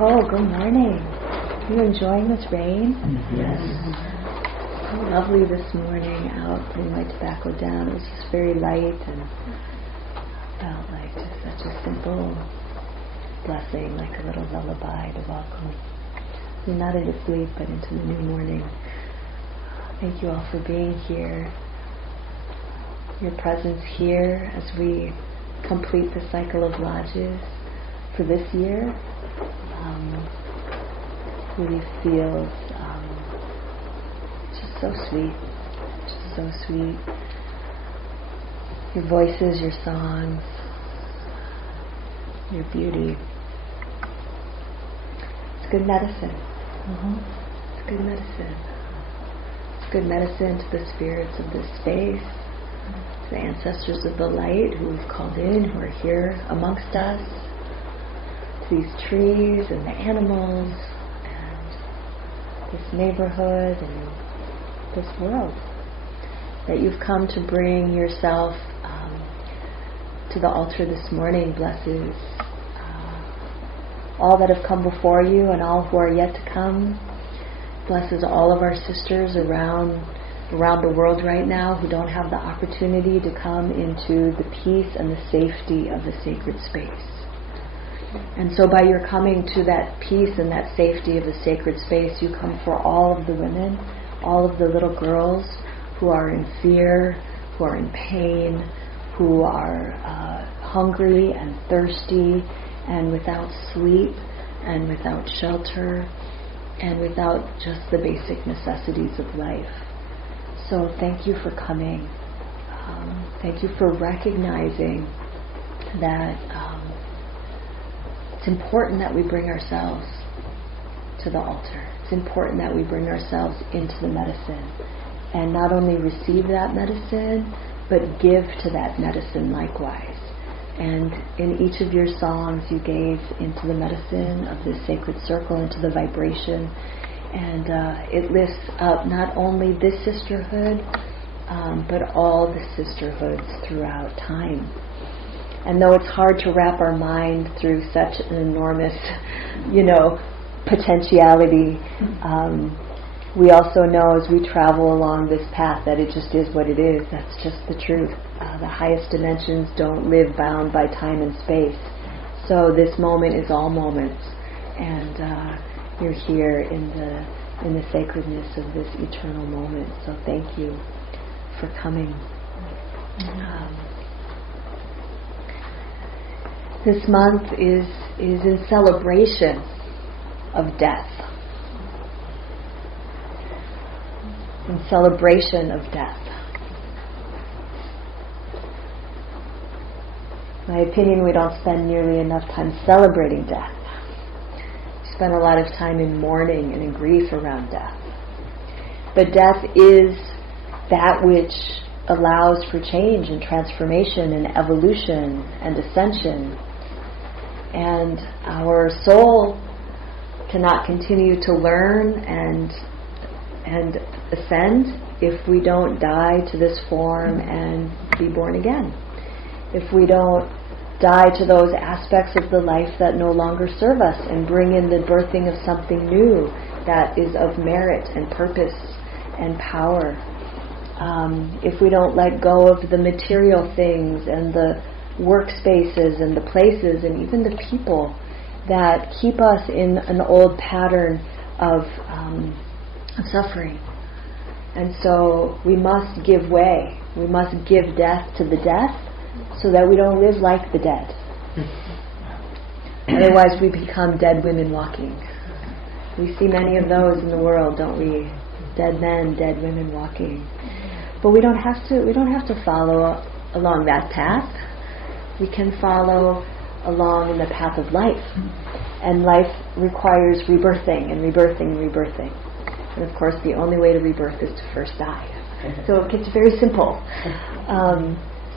Oh, good morning. Are you enjoying this rain? Yes. So lovely this morning out, putting my tobacco down. It was just very light and felt like just such a simple blessing, like a little lullaby to welcome you not into sleep but into the new morning. Thank you all for being here. Your presence here as we complete the cycle of lodges for this year really feels just so sweet, just so sweet. Your voices, your songs, your beauty. It's good medicine. It's good medicine. It's good medicine to the spirits of this space, to the ancestors of the light who we've called in, who are here amongst us, to these trees and the animals and this neighborhood and this world. That you've come to bring yourself to the altar this morning blesses all that have come before you and all who are yet to come. Blesses all of our sisters around the world right now who don't have the opportunity to come into the peace and the safety of the sacred space. And so by your coming to that peace and that safety of the sacred space, you come for all of the women, all of the little girls who are in fear, who are in pain, who are hungry and thirsty and without sleep and without shelter and without just the basic necessities of life. So thank you for coming. Thank you for recognizing that it's important that we bring ourselves to the altar. It's important that we bring ourselves into the medicine and not only receive that medicine, but give to that medicine likewise. And in each of your songs you gave into the medicine of this sacred circle, into the vibration. And it lifts up not only this sisterhood, but all the sisterhoods throughout time. And though it's hard to wrap our mind through such an enormous, potentiality, we also know as we travel along this path that it just is what it is. That's just the truth. The highest dimensions don't live bound by time and space. So this moment is all moments. And you're here in the sacredness of this eternal moment. So thank you for coming. This month is in celebration of death. In celebration of death. In my opinion, we don't spend nearly enough time celebrating death. We spend a lot of time in mourning and in grief around death. But death is that which allows for change and transformation and evolution and ascension. And our soul cannot continue to learn and ascend if we don't die to this form and be born again. If we don't die to those aspects of the life that no longer serve us and bring in the birthing of something new that is of merit and purpose and power. If we don't let go of the material things and the workspaces and the places and even the people that keep us in an old pattern of suffering. And so we must give way. We must give death to the death so that we don't live like the dead. Otherwise we become dead women walking. We see many of those in the world, don't we? Dead men, dead women walking. But we don't have to follow along that path. We can follow along in the path of life. And life requires rebirthing and rebirthing and rebirthing. And of course the only way to rebirth is to first die. So it gets very simple.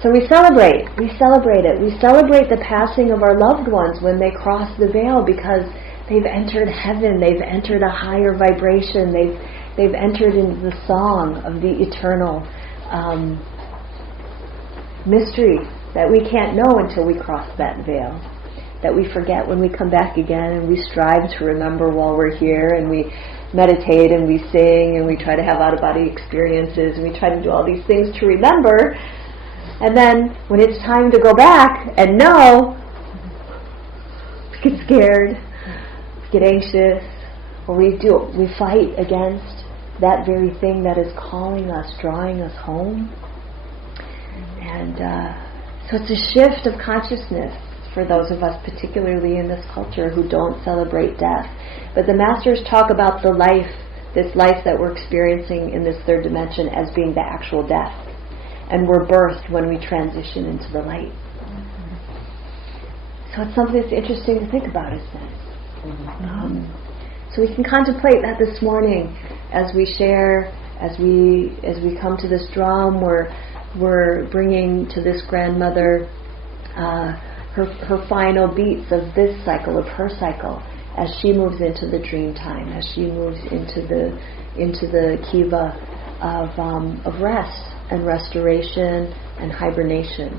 So we celebrate it. We celebrate the passing of our loved ones when they cross the veil because they've entered heaven, they've entered a higher vibration, they've entered into the song of the eternal mystery that we can't know until we cross that veil. that we forget when we come back again, and we strive to remember while we're here, and we meditate and we sing and we try to have out-of-body experiences and we try to do all these things to remember, and then when it's time to go back and know, we get scared, we get anxious, or we fight against that very thing that is calling us, drawing us home. And so it's a shift of consciousness for those of us, particularly in this culture, who don't celebrate death. But the masters talk about the life, this life that we're experiencing in this third dimension, as being the actual death. And we're birthed when we transition into the light. So it's something that's interesting to think about, isn't it? So we can contemplate that this morning as we share, as we come to this drum. We're bringing to this grandmother her final beats of this cycle, of her cycle, as she moves into the dream time, as she moves into the kiva of rest and restoration and hibernation.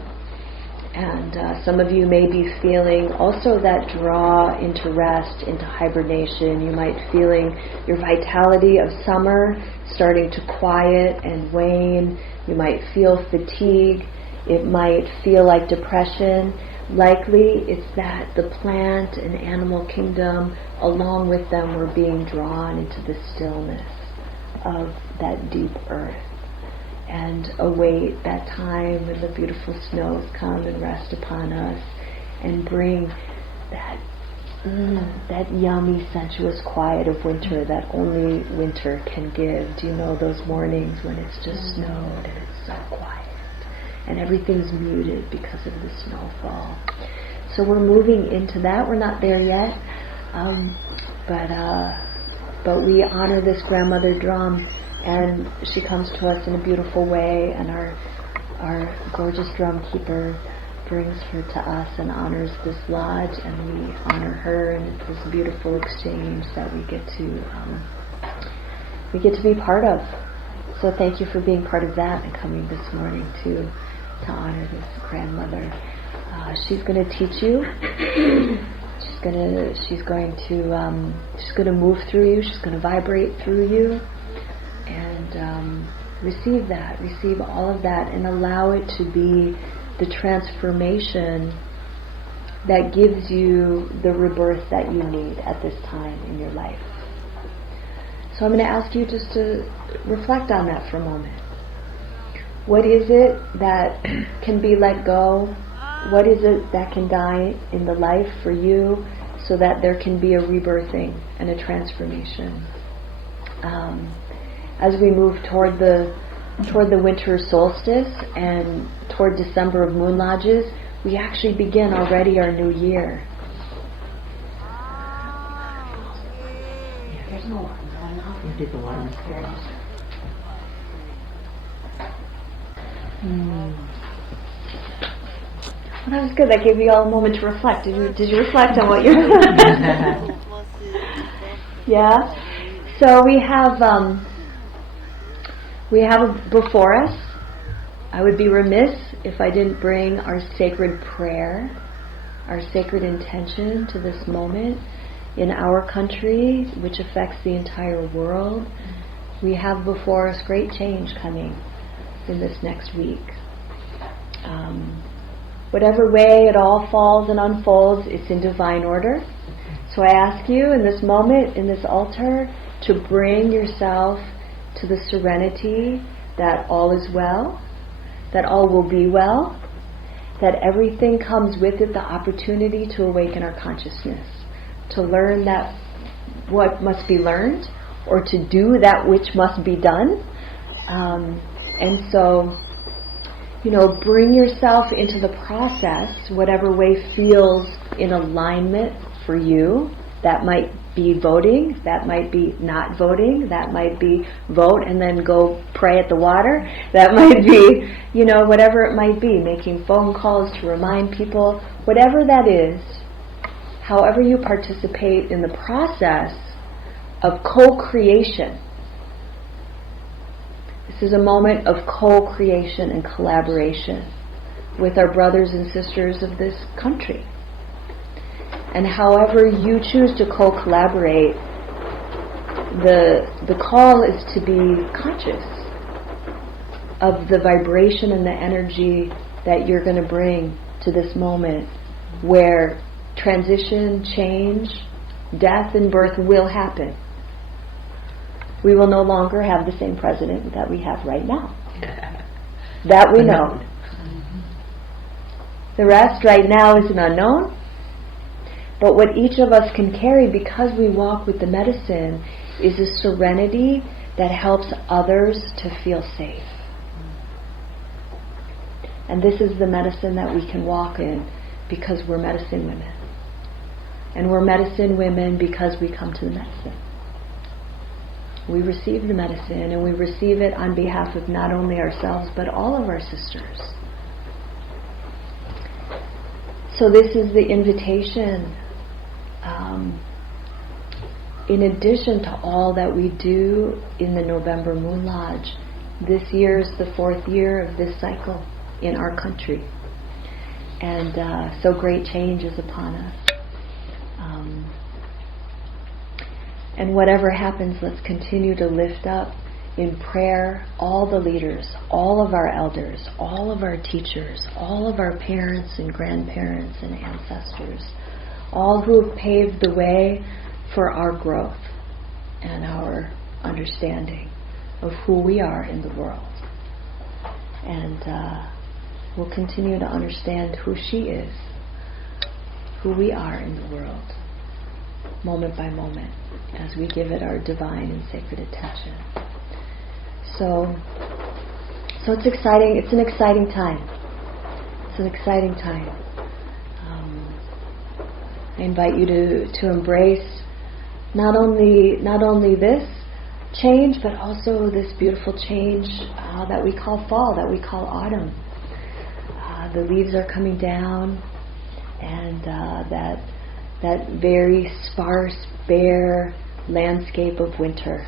And some of you may be feeling also that draw into rest, into hibernation. You might feeling your vitality of summer starting to quiet and wane. You might feel fatigue. It might feel like depression. Likely it's that the plant and animal kingdom, along with them, were being drawn into the stillness of that deep earth, and await that time when the beautiful snows come and rest upon us and bring that yummy, sensuous quiet of winter that only winter can give. Do you know those mornings when it's just snowed and it's so quiet and everything's muted because of the snowfall? So we're moving into that. We're not there yet, but we honor this grandmother drum, and she comes to us in a beautiful way, and our gorgeous drum keeper brings her to us and honors this lodge, and we honor her, and it's this beautiful exchange that we get to be part of. So thank you for being part of that and coming this morning to honor this grandmother. She's going to teach you. She's going to move through you. She's going to vibrate through you, and receive all of that, and allow it to be the transformation that gives you the rebirth that you need at this time in your life. So I'm going to ask you just to reflect on that for a moment. What is it that can be let go? What is it that can die in the life for you so that there can be a rebirthing and a transformation? As we move toward the winter solstice and toward December of MoonLodges, we actually begin already our new year. There's no water going off. You did the water upstairs. Well, that was good. That gave you all a moment to reflect. Did you reflect on what you're... Yeah? So we have before us, I would be remiss if I didn't bring our sacred prayer, our sacred intention to this moment in our country, which affects the entire world. We have before us great change coming in this next week. Whatever way it all falls and unfolds, it's in divine order. So I ask you in this moment, in this altar, to bring yourself to the serenity that all is well, that all will be well, that everything comes with it, the opportunity to awaken our consciousness, to learn that what must be learned, or to do that which must be done. And so, bring yourself into the process, whatever way feels in alignment for you. That might be voting, that might be not voting, that might be vote and then go pray at the water, that might be, whatever it might be, making phone calls to remind people, whatever that is, however you participate in the process of co-creation. This is a moment of co-creation and collaboration with our brothers and sisters of this country. And however you choose to co-collaborate, the call is to be conscious of the vibration and the energy that you're going to bring to this moment where transition, change, death and birth will happen. We will no longer have the same president that we have right now. That we know. The rest right now is an unknown. But what each of us can carry, because we walk with the medicine, is a serenity that helps others to feel safe. And this is the medicine that we can walk in because we're medicine women. And we're medicine women because we come to the medicine. We receive the medicine, and we receive it on behalf of not only ourselves but all of our sisters. So this is the invitation. In addition to all that we do in the November MoonLodge, this year is the 4th year of this cycle in our country. And so great change is upon us. And whatever happens, let's continue to lift up in prayer all the leaders, all of our elders, all of our teachers, all of our parents and grandparents and ancestors, all who have paved the way for our growth and our understanding of who we are in the world. And we'll continue to understand who she is, who we are in the world, moment by moment, as we give it our divine and sacred attention. So it's exciting. It's an exciting time. It's an exciting time. I invite you to embrace not only this change, but also this beautiful change that we call fall, that we call autumn. The leaves are coming down, and that very sparse, bare landscape of winter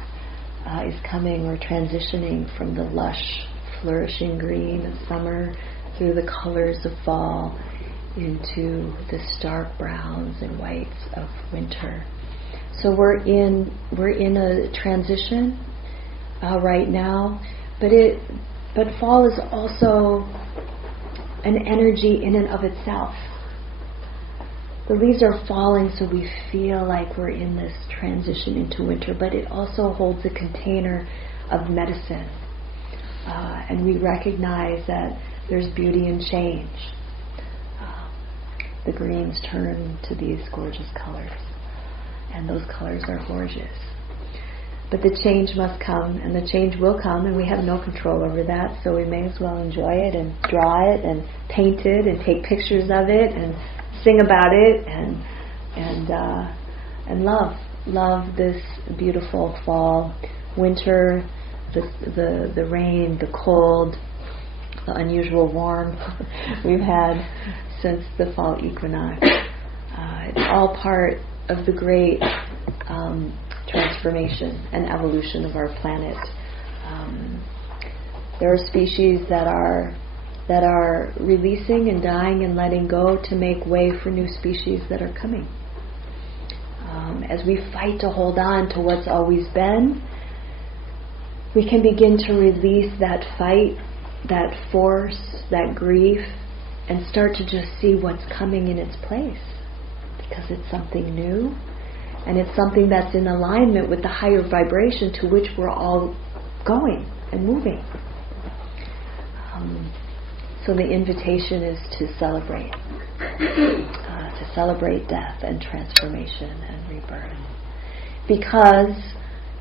is coming. We're transitioning from the lush, flourishing green of summer through the colors of fall into the stark browns and whites of winter. So we're in a transition right now, but fall is also an energy in and of itself. The leaves are falling, so we feel like we're in this transition into winter, but it also holds a container of medicine. And we recognize that there's beauty in change. The greens turn to these gorgeous colors, and those colors are gorgeous. But the change must come, and the change will come, and we have no control over that, so we may as well enjoy it and draw it and paint it and take pictures of it and sing about it and love this beautiful fall, winter, the rain, the cold, the unusual warmth we've had since the fall equinox. It's all part of the great transformation and evolution of our planet. There are species that are releasing and dying and letting go to make way for new species that are coming. As we fight to hold on to what's always been, we can begin to release that fight, that force, that grief, and start to just see what's coming in its place, because it's something new, and it's something that's in alignment with the higher vibration to which we're all going and moving. So the invitation is to celebrate death and transformation and rebirth. Because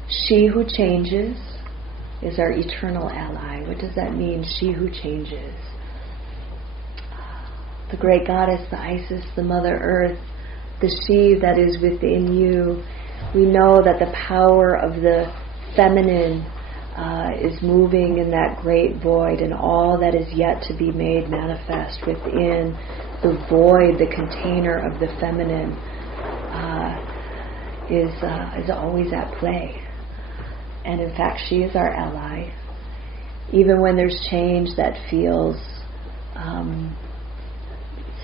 she who changes is our eternal ally. What does that mean, she who changes? The great goddess, the Isis, the Mother Earth, the she that is within you. We know that the power of the feminine is moving in that great void, and all that is yet to be made manifest within the void, the container of the feminine, is always at play. And in fact, she is our ally. Even when there's change that feels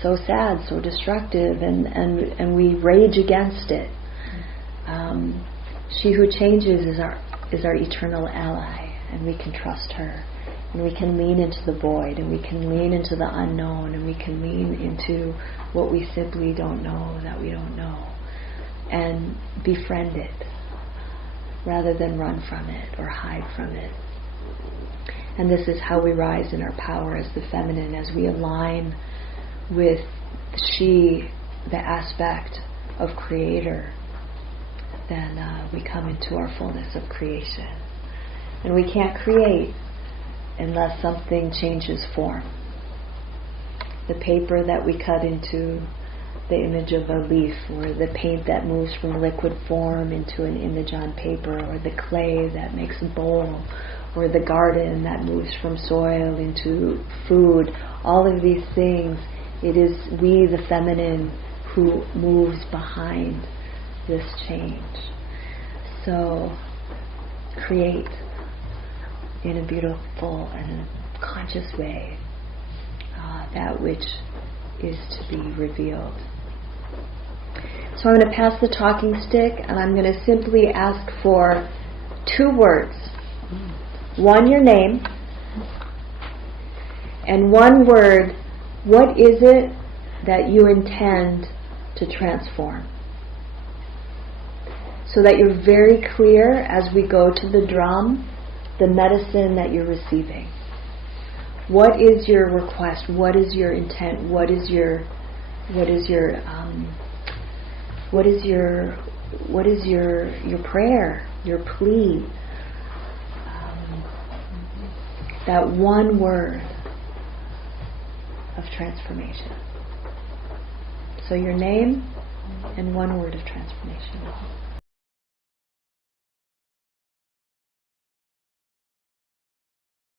so sad, so destructive, and we rage against it. She who changes is our eternal ally, and we can trust her, and we can lean into the void, and we can lean into the unknown, and we can lean into what we simply don't know that we don't know, and befriend it rather than run from it or hide from it. And this is how we rise in our power as the feminine, as we align with she, the aspect of creator. Then we come into our fullness of creation. And we can't create unless something changes form. The paper that we cut into the image of a leaf, or the paint that moves from liquid form into an image on paper, or the clay that makes a bowl, or the garden that moves from soil into food. All of these things, it is we, the feminine, who moves behind this change. So create in a beautiful and conscious way that which is to be revealed. So I'm going to pass the talking stick, and I'm going to simply ask for 2 words. 1, your name, and 1 word, what is it that you intend to transform? So that you're very clear as we go to the drum, the medicine that you're receiving. What is your request? What is your intent? What is your prayer, your plea? That 1 word of transformation. So your name and 1 word of transformation.